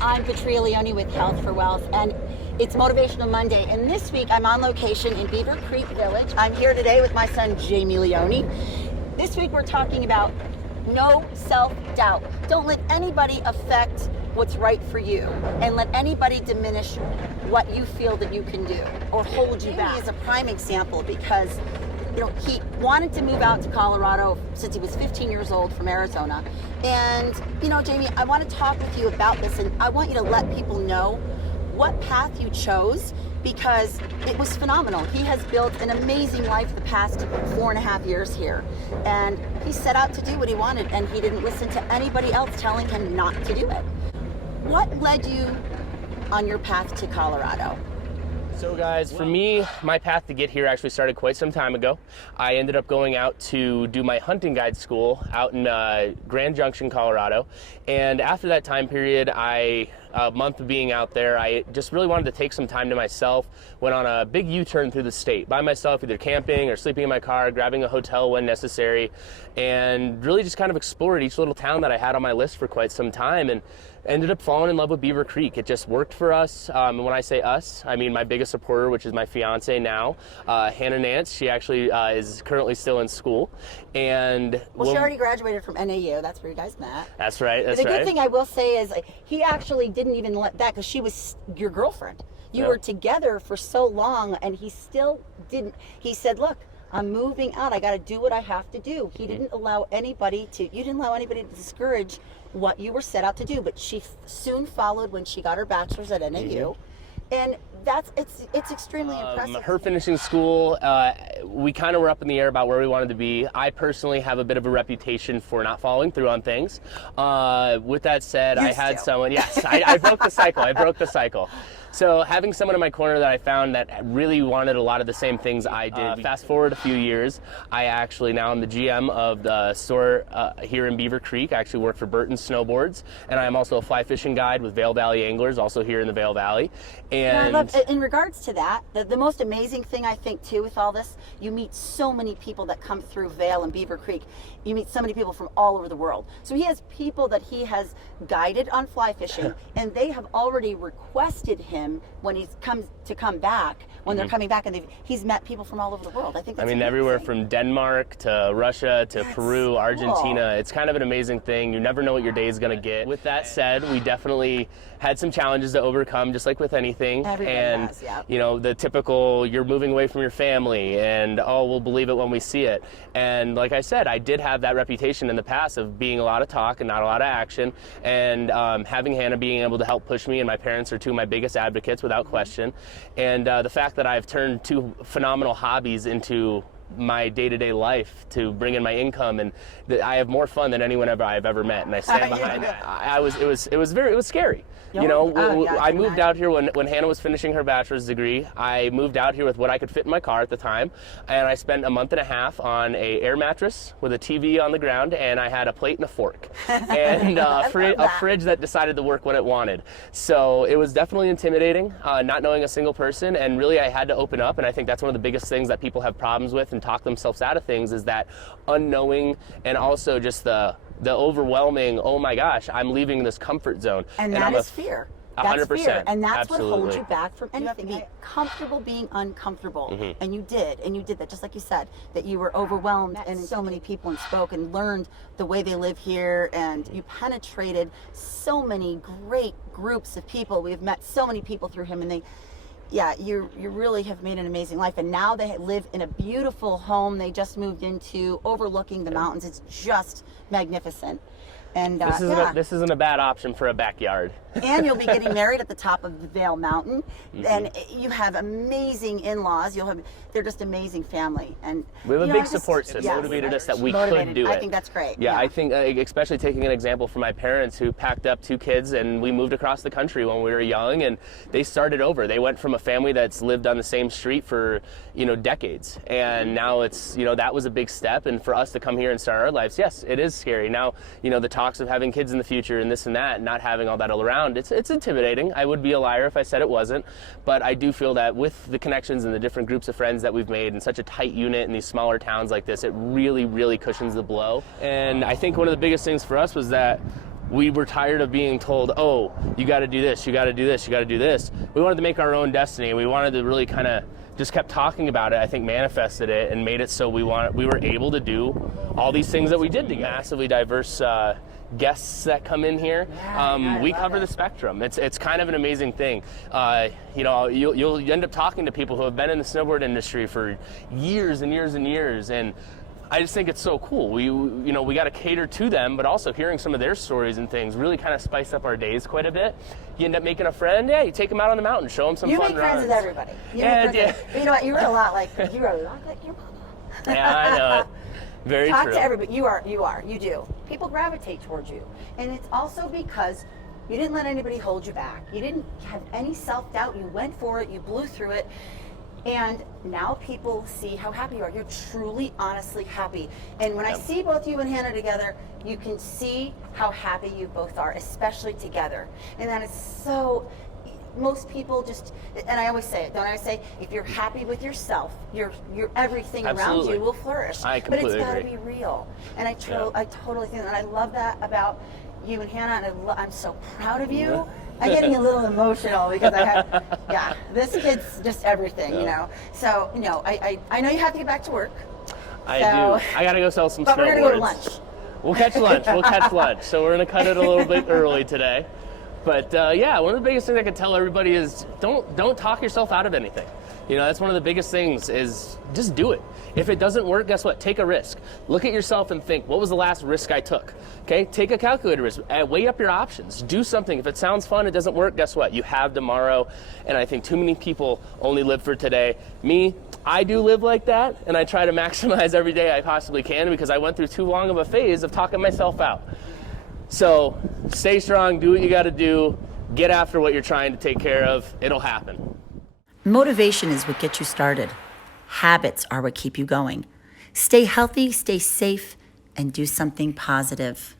I'm Patria Leone with Health for Wealth, and it's Motivational Monday. And this week I'm on location in Beaver Creek Village. I'm here today with my son, Jamie Leone. This week we're talking about no self-doubt. Don't let anybody affect what's right for you, and let anybody diminish what you feel that you can do or hold you back. Jamie is a prime example because he wanted to move out to Colorado since he was 15 years old from Arizona. And, Jamie, I want to talk with you about this, and I want you to let people know what path you chose, because it was phenomenal. He has built an amazing life the past 4.5 years here. And he set out to do what he wanted, and he didn't listen to anybody else telling him not to do it. What led you on your path to Colorado? So guys, for me, my path to get here actually started quite some time ago. I ended up going out to do my hunting guide school out in Grand Junction, Colorado. And after that time period, a month of being out there, I just really wanted to take some time to myself. Went on a big U-turn through the state by myself, either camping or sleeping in my car, grabbing a hotel when necessary, and really just kind of explored each little town that I had on my list for quite some time, and ended up falling in love with Beaver Creek. It just worked for us. And when I say us, I mean my biggest supporter, which is my fiance now, Hannah Nance. She actually is currently still in school. And she already graduated from NAU. That's where you guys met. That's right. The good thing I will say is he actually didn't even let that, because she was your girlfriend. You were together for so long, and he still didn't. He said, look, I'm moving out. I got to do what I have to do. He didn't allow anybody to, you didn't allow anybody to discourage what you were set out to do. But she soon followed when she got her bachelor's at NAU. And it's extremely impressive. Her finishing school, we kind of were up in the air about where we wanted to be. I personally have a bit of a reputation for not following through on things. With that said, I had someone, yes, I broke the cycle. I broke the cycle. So having someone in my corner that I found that really wanted a lot of the same things I did. Fast forward a few years, I actually now am the GM of the store here in Beaver Creek. I actually work for Burton Snowboards, and I am also a fly fishing guide with Vail Valley Anglers, also here in the Vail Valley. And I love, in regards to that, the most amazing thing I think too with all this, you meet so many people that come through Vail and Beaver Creek. You meet so many people from all over the world. So he has people that he has guided on fly fishing, and they have already requested him when he's come back, when they're coming back, and he's met people from all over the world. I think that's amazing. Everywhere from Denmark to Russia to Peru, Argentina. Cool. It's kind of an amazing thing. You never know what your day is going to get. With that said, we definitely had some challenges to overcome, just like with anything. Everybody has, yeah. The typical, you're moving away from your family, and we'll believe it when we see it. And like I said, I did have that reputation in the past of being a lot of talk and not a lot of action, and having Hannah being able to help push me, and my parents are two of my biggest advocates without question. And the fact that I've turned two phenomenal hobbies into my day-to-day life to bring in my income, and I have more fun than anyone I've ever met, and I stand behind it. It was scary. I moved out here when Hannah was finishing her bachelor's degree. I moved out here with what I could fit in my car at the time, and I spent a month and a half on a air mattress with a TV on the ground, and I had a plate and a fork and a fridge that decided to work when it wanted. So it was definitely intimidating, not knowing a single person, and really I had to open up. And I think that's one of the biggest things that people have problems with and talk themselves out of things, is that unknowing, and also just the overwhelming, oh my gosh, I'm leaving this comfort zone. And that is fear. That's 100%. fear. And that's Absolutely. what holds you back from anything. You have to be comfortable being uncomfortable. And you did that, just like you said, that you were overwhelmed and so many people and spoke and learned the way they live here, and you penetrated so many great groups of people. We've met so many people through him, and you really have made an amazing life. And now they live in a beautiful home they just moved into, overlooking the mountains. It's just magnificent. And this isn't a bad option for a backyard. And you'll be getting married at the top of the Vail Mountain, and you have amazing in-laws. They're just amazing family, and we have a big support system. Motivated us that we could do it. I think that's great. Yeah, I think especially taking an example from my parents, who packed up 2 kids, and we moved across the country when we were young, and they started over. They went from a family that's lived on the same street for decades, and now it's that was a big step. And for us to come here and start our lives, yes, it is scary. Now the talks of having kids in the future and this and that, and not having all that all around, it's intimidating. I would be a liar if I said it wasn't, but I do feel that with the connections and the different groups of friends that we've made in such a tight unit in these smaller towns like this, it really, really cushions the blow. And I think one of the biggest things for us was that we were tired of being told, oh, you got to do this, you got to do this, you got to do this. We wanted to make our own destiny. We wanted to really kind of just kept talking about it, I think manifested it and made it so we were able to do all these things that we did together. Massively diverse guests that come in here. We cover the spectrum. It's kind of an amazing thing. You know, you'll end up talking to people who have been in the snowboard industry for years and years and years, and I just think it's so cool. We got to cater to them, but also hearing some of their stories and things really kind of spice up our days quite a bit. You end up making a friend. Yeah, you take them out on the mountain, show them some fun runs. You make friends with everybody. You know what? You were a lot like your mama. Yeah, I know it. Very Talk true. to everybody. You do. People gravitate towards you, and it's also because you didn't let anybody hold you back. You didn't have any self-doubt. You went for it. You blew through it. And now people see how happy you are. You're truly, honestly happy. And when I see both you and Hannah together, you can see how happy you both are, especially together. And that is so, most people just, and I always say it, don't I say, if you're happy with yourself, your everything around you will flourish. I but completely it's got to agree. be real. And I totally think that. And I love that about you and Hannah, and I'm so proud of you. I'm getting a little emotional because this kid's just everything, you know. So, you know, I know you have to get back to work. I do. I got to go sell some snowboards. But we're going to go to lunch. We'll catch lunch. We'll catch lunch. So we're going to cut it a little bit early today. But yeah, one of the biggest things I can tell everybody is don't talk yourself out of anything. You know, that's one of the biggest things is just do it. If it doesn't work, guess what? Take a risk. Look at yourself and think, what was the last risk I took? Okay, take a calculated risk. Weigh up your options. Do something. If it sounds fun, it doesn't work, guess what? You have tomorrow. And I think too many people only live for today. Me, I do live like that, and I try to maximize every day I possibly can because I went through too long of a phase of talking myself out. So stay strong, do what you got to do, get after what you're trying to take care of. It'll happen. Motivation is what gets you started. Habits are what keep you going. Stay healthy, stay safe, and do something positive.